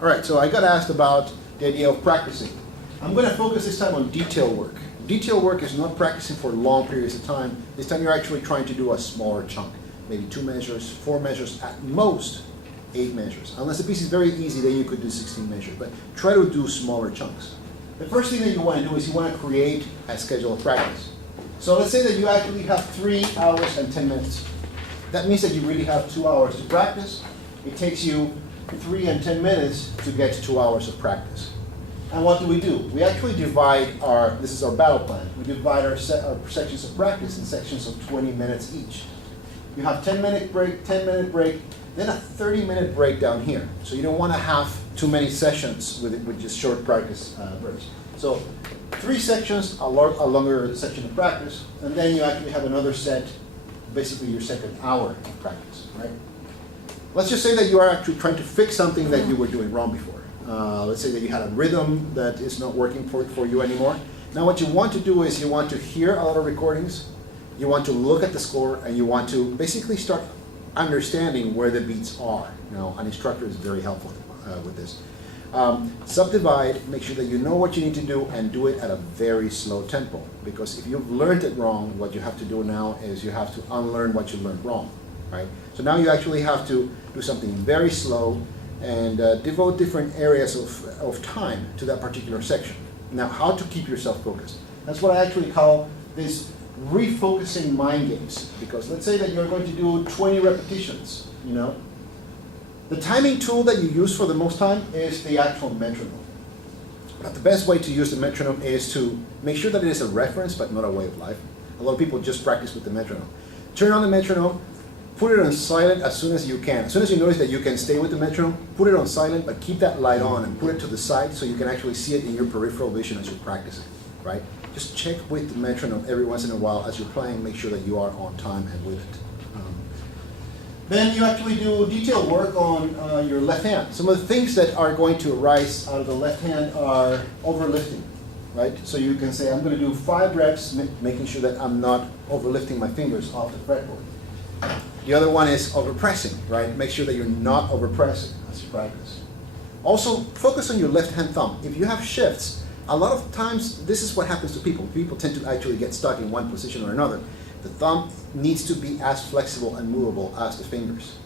All right, so I got asked about the idea of practicing. I'm going to focus this time on detail work. Detail work is not practicing for long periods of time. This time you're actually trying to do a smaller chunk. Maybe 2 measures, 4 measures, at most 8 measures. Unless the piece is very easy, then you could do 16 measures. But try to do smaller chunks. The first thing that you want to do is you want to create a schedule of practice. So let's say that you actually have 3 hours and 10 minutes. That means that you really have 2 hours to practice. It takes you 3 and 10 minutes to get 2 hours of practice. And what do? We actually divide this is our battle plan. We divide our sections of practice in sections of 20 minutes each. You have 10-minute break, 10-minute break, then a 30-minute break down here. So you don't want to have too many sessions with just short practice breaks. So 3 sections, a longer section of practice, and then you actually have another set, basically your second hour of practice, right? Let's just say that you are actually trying to fix something that you were doing wrong before. Let's say that you had a rhythm that is not working for you anymore. Now what you want to do is you want to hear a lot of recordings, you want to look at the score, and you want to basically start understanding where the beats are. Now, an instructor is very helpful with this. Subdivide, make sure that you know what you need to do, and do it at a very slow tempo. Because if you've learned it wrong, what you have to do now is you have to unlearn what you learned wrong, right? So now you actually have to do something very slow and devote different areas of time to that particular section. Now, how to keep yourself focused? That's what I actually call this refocusing mind games. Because let's say that you're going to do 20 repetitions, you know. The timing tool that you use for the most time is the actual metronome. But the best way to use the metronome is to make sure that it is a reference but not a way of life. A lot of people just practice with the metronome. Turn on the metronome, put it on silent as soon as you can. As soon as you notice that you can stay with the metronome, put it on silent, but keep that light on and put it to the side so you can actually see it in your peripheral vision as you're practicing, right? Just check with the metronome every once in a while as you're playing, make sure that you are on time and with it. Then you actually do detail work on your left hand. Some of the things that are going to arise out of the left hand are overlifting, right? So you can say, I'm going to do 5 reps, making sure that I'm not overlifting my fingers off the fretboard. The other one is overpressing, right? Make sure that you're not overpressing as you practice. Also, focus on your left hand thumb. If you have shifts, a lot of times this is what happens to people. People tend to actually get stuck in one position or another. The thumb needs to be as flexible and movable as the fingers.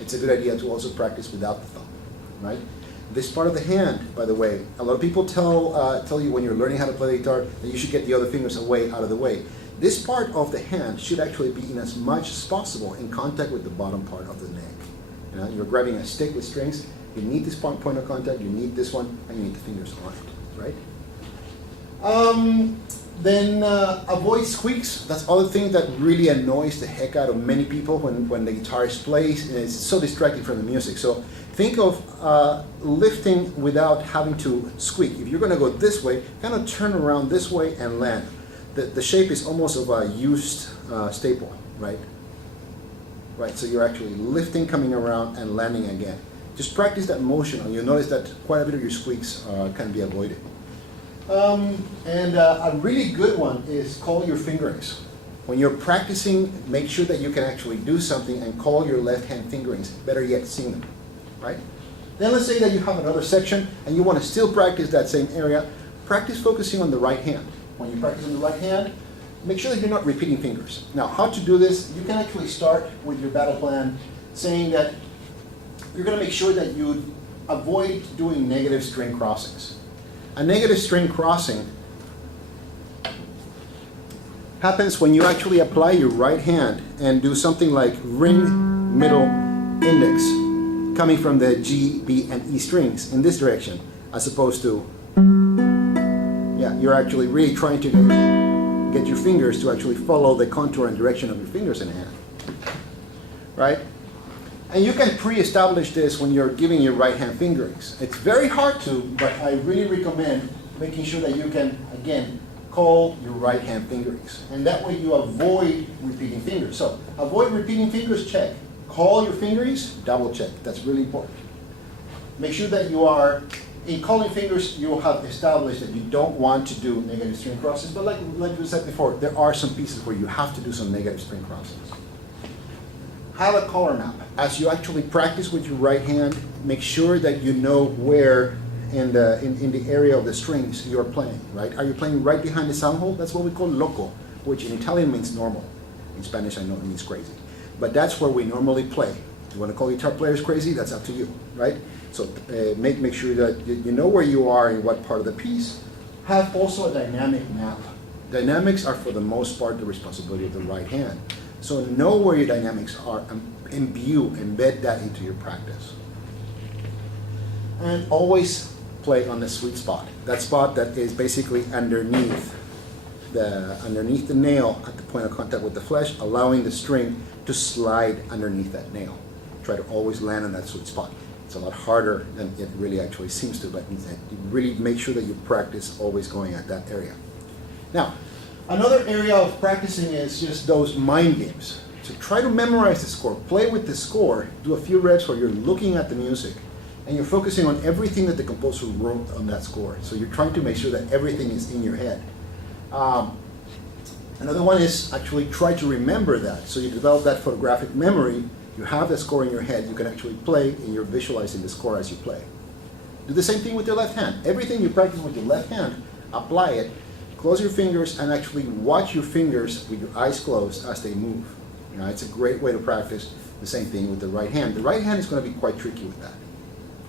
It's a good idea to also practice without the thumb, right? This part of the hand, by the way, a lot of people tell you when you're learning how to play the guitar that you should get the other fingers out of the way. This part of the hand should actually be in as much as possible in contact with the bottom part of the neck. You know, you're grabbing a stick with strings, you need this point of contact, you need this one, and you need the fingers on it, right? Then avoid squeaks. That's the other thing that really annoys the heck out of many people when the guitarist plays, and it's so distracting from the music. So think of lifting without having to squeak. If you're going to go this way, kind of turn around this way and land. The shape is almost of a used staple, right? Right, so you're actually lifting, coming around, and landing again. Just practice that motion, and you'll notice that quite a bit of your squeaks can be avoided. A really good one is call your fingerings. When you're practicing, make sure that you can actually do something and call your left hand fingerings, better yet sing them, right? Then let's say that you have another section and you want to still practice that same area, practice focusing on the right hand. When you practice on the right hand, make sure that you're not repeating fingers. Now, how to do this, you can actually start with your battle plan saying that you're going to make sure that you avoid doing negative string crossings. A negative string crossing happens when you actually apply your right hand and do something like ring, middle, index, coming from the G, B, and E strings in this direction, as opposed to, yeah, you're actually really trying to get your fingers to actually follow the contour and direction of your fingers in the hand, right? And you can pre-establish this when you're giving your right hand fingerings. It's very hard to, but I really recommend making sure that you can, again, call your right hand fingerings. And that way you avoid repeating fingers. So avoid repeating fingers, check. Call your fingerings, double check. That's really important. Make sure that you are, in calling fingers, you have established that you don't want to do negative string crosses. But like we said before, there are some pieces where you have to do some negative string crosses. have a color map. As you actually practice with your right hand, make sure that you know where in the area of the strings you're playing, right? Are you playing right behind the sound hole? That's what we call loco, which in Italian means normal. In Spanish, I know it means crazy. But that's where we normally play. If you want to call guitar players crazy, that's up to you, right? So make sure that you know where you are in what part of the piece. Have also a dynamic map. Dynamics are, for the most part, the responsibility of the right hand. So know where your dynamics are, embed that into your practice. And always play on the sweet spot. That spot that is basically underneath the nail at the point of contact with the flesh, allowing the string to slide underneath that nail. Try to always land on that sweet spot. It's a lot harder than it really actually seems to, but you really make sure that you practice always going at that area. Now, another area of practicing is just those mind games. So try to memorize the score, play with the score, do a few reps where you're looking at the music, and you're focusing on everything that the composer wrote on that score. So you're trying to make sure that everything is in your head. Another one is actually try to remember that. So you develop that photographic memory, you have the score in your head, you can actually play, and you're visualizing the score as you play. Do the same thing with your left hand. Everything you practice with your left hand, apply it, close your fingers, and actually watch your fingers with your eyes closed as they move. You know, it's a great way to practice the same thing with the right hand. The right hand is going to be quite tricky with that.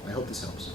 I hope this helps.